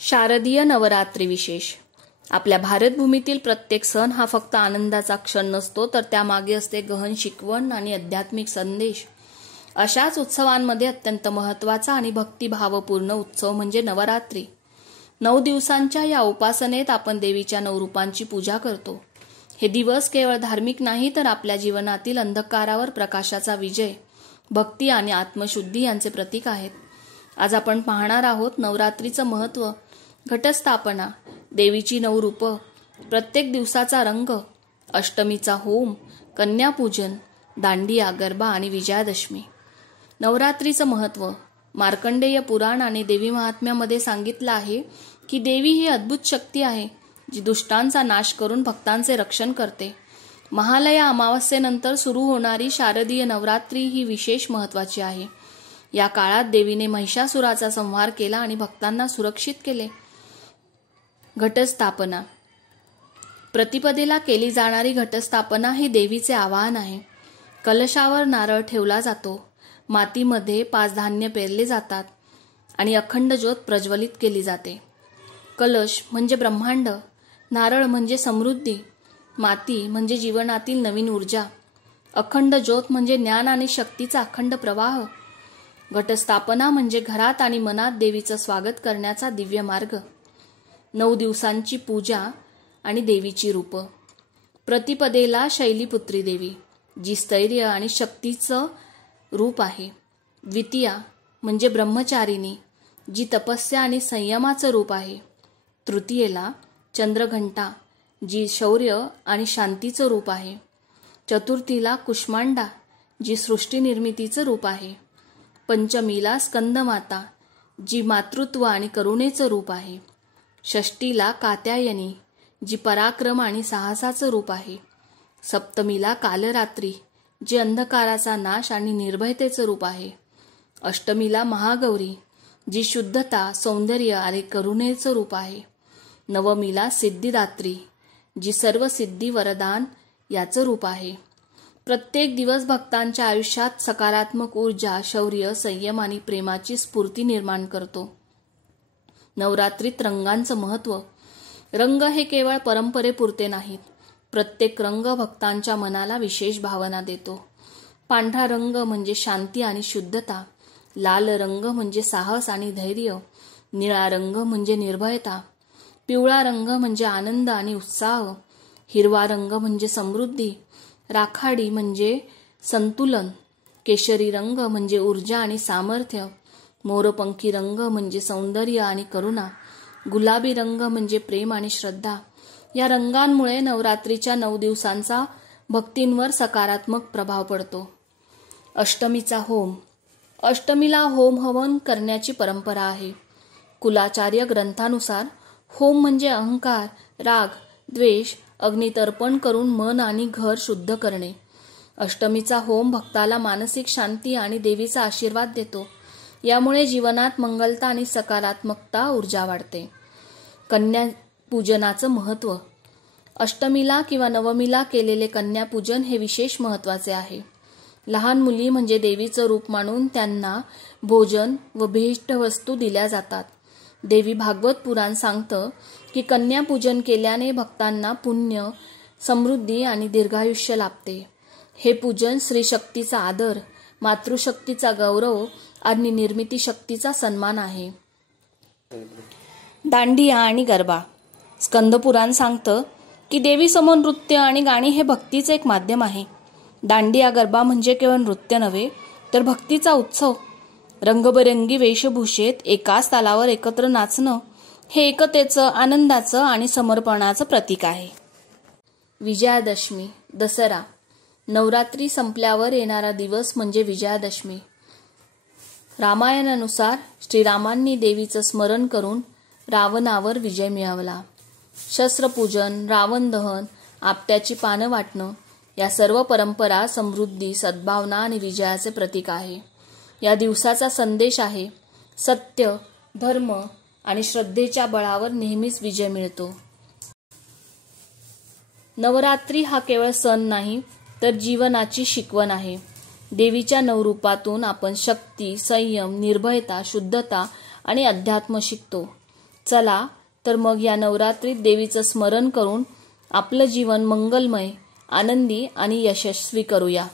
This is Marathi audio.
शारदीय नवरात्री विशेष. आपल्या भारतभूमीतील प्रत्येक सण हा फक्त आनंदाचा क्षण नसतो, तर त्यामागे असते गहन शिकवण आणि आध्यात्मिक संदेश. अशाच उत्सवांमध्ये अत्यंत महत्त्वाचा आणि भक्तिभावपूर्ण उत्सव म्हणजे नवरात्री. 9 दिवसांच्या या उपासनेत आपण देवीच्या 9 रूपांची पूजा करतो. हे दिवस केवळ धार्मिक नाही, तर आपल्या जीवनातील अंधकारावर प्रकाशाचा विजय, भक्ती आणि आत्मशुद्धी यांचे प्रतीक आहेत. आज आपण पाहणार आहोत नवरात्रीचं महत्त्व, घटस्थापना, देवीची 9 रूपं, प्रत्येक दिवसाचा रंग, अष्टमीचा होम, कन्यापूजन, दांडिया, गरबा आणि विजयादशमी. नवरात्रीचं महत्त्व. मार्कंडेय पुराण आणि देवी महात्म्यामध्ये सांगितलं आहे की देवी ही अद्भुत शक्ती आहे जी दुष्टांचा नाश करून भक्तांचे रक्षण करते. महालया अमावस्येनंतर सुरू होणारी शारदीय नवरात्री ही विशेष महत्त्वाची आहे. या काळात देवीने महिषासुराचा संहार केला आणि भक्तांना सुरक्षित केले. घटस्थापना. प्रतिपदेला केली जाणारी घटस्थापना ही देवीचे आवाहन आहे. कलशावर नारळ ठेवला जातो, मातीमध्ये 5 धान्य पेरले जातात आणि अखंड ज्योत प्रज्वलित केली जाते. कलश म्हणजे ब्रह्मांड, नारळ म्हणजे समृद्धी, माती म्हणजे जीवनातील नवीन ऊर्जा, अखंड ज्योत म्हणजे ज्ञान आणि शक्तीचा अखंड प्रवाह. घटस्थापना म्हणजे घरात आणि मनात देवीचं स्वागत करण्याचा दिव्य मार्ग. 9 दिवसांची पूजा आणि देवीची रूपं. प्रतिपदेला शैलीपुत्री देवी, जी स्थैर्य आणि शक्तीचं रूप आहे. द्वितीया म्हणजे ब्रह्मचारिणी, जी तपस्या आणि संयमाचं रूप आहे. तृतीयेला चंद्रघंटा, जी शौर्य आणि शांतीचं रूप आहे. चतुर्थीला कुष्मांडा, जी सृष्टी निर्मितीचं रूप आहे. पंचमीला स्कंदमाता, जी मातृत्व आणि करुणेचं रूप आहे. षष्टीला कात्यायनी, जी पराक्रम आणि साहसाचं रूप आहे. सप्तमीला कालरात्री, जी अंधकाराचा नाश आणि निर्भयतेचं रूप आहे. अष्टमीला महागौरी, जी शुद्धता, सौंदर्य आणि करुणेचं रूप आहे. नवमीला सिद्धिदात्री, जी सर्व सिद्धी वरदान याचं रूप आहे. प्रत्येक दिवस भक्तांच्या आयुष्यात सकारात्मक ऊर्जा, शौर्य, संयम आणि प्रेमाची स्फूर्ती निर्माण करतो. नवरात्रीत रंगांचं महत्त्व. रंग हे केवळ परंपरेपुरते नाहीत. प्रत्येक रंग भक्तांच्या मनाला विशेष भावना देतो. पांढरा रंग म्हणजे शांती आणि शुद्धता, लाल रंग म्हणजे साहस आणि धैर्य, निळा रंग म्हणजे निर्भयता, पिवळा रंग म्हणजे आनंद आणि उत्साह, हिरवा रंग म्हणजे समृद्धी, राखाडी म्हणजे संतुलन, केशरी रंग म्हणजे ऊर्जा आणि सामर्थ्य, मोरपंखी रंग म्हणजे सौंदर्य आणि करुणा, गुलाबी रंग म्हणजे प्रेम आणि श्रद्धा. या रंगांमुळे नवरात्रीच्या 9 दिवसांचा भक्तींवर सकारात्मक प्रभाव पडतो. अष्टमीचा होम. अष्टमीला होम हवन करण्याची परंपरा आहे. कुलाचार्य ग्रंथानुसार होम म्हणजे अहंकार, राग, द्वेष अग्नीत अर्पण करून मन आणि घर शुद्ध करणे. अष्टमीचा होम भक्ताला मानसिक शांती आणि देवीचा आशीर्वाद देतो. यामुळे जीवनात मंगलता आणि सकारात्मकता ऊर्जा वाढते. कन्यापूजनाचं महत्त्व. अष्टमीला किंवा नवमीला केलेले कन्यापूजन हे विशेष महत्त्वाचे आहे. लहान मुली म्हणजे देवीचं रूप मानून त्यांना भोजन व भेटवस्तू दिल्या जातात. देवी भागवत पुराण सांगतं की कन्यापूजन केल्याने भक्तांना पुण्य, समृद्धी आणि दीर्घायुष्य लाभते. हे पूजन स्त्री शक्तीचा आदर, मातृशक्तीचा गौरव आणि निर्मिती शक्तीचा सन्मान आहे. दांडिया आणि गरबा. स्कंदपुराण सांगतं की देवीसमोर नृत्य आणि गाणी हे भक्तीचे एक माध्यम आहे. दांडिया गरबा म्हणजे केवळ नृत्य नव्हे, तर भक्तीचा उत्सव. रंगबेरंगी वेशभूषेत एकाच तालावर एकत्र नाचणं हे एकतेचं, आनंदाचं आणि समर्पणाचं प्रतीक आहे. विजयादशमी, दसरा. नवरात्री संपल्यावर येणारा दिवस म्हणजे विजयादशमी. रामायणानुसार श्रीरामांनी देवीचं स्मरण करून रावणावर विजय मिळवला. शस्त्रपूजन, रावण दहन, आपट्याची पानं वाटणं या सर्व परंपरा समृद्धी, सद्भावना आणि विजयाचे प्रतीक आहे. या दिवसाचा संदेश आहे सत्य, धर्म आणि श्रद्धेच्या बळावर नेहमीच विजय मिळतो. नवरात्री हा केवळ सण नाही, तर जीवनाची शिकवण आहे. देवीच्या 9 रूपातून आपण शक्ती, संयम, निर्भयता, शुद्धता आणि अध्यात्म शिकतो. चला तर मग या नवरात्रीत देवीचं स्मरण करून आपलं जीवन मंगलमय, आनंदी आणि यशस्वी करूया.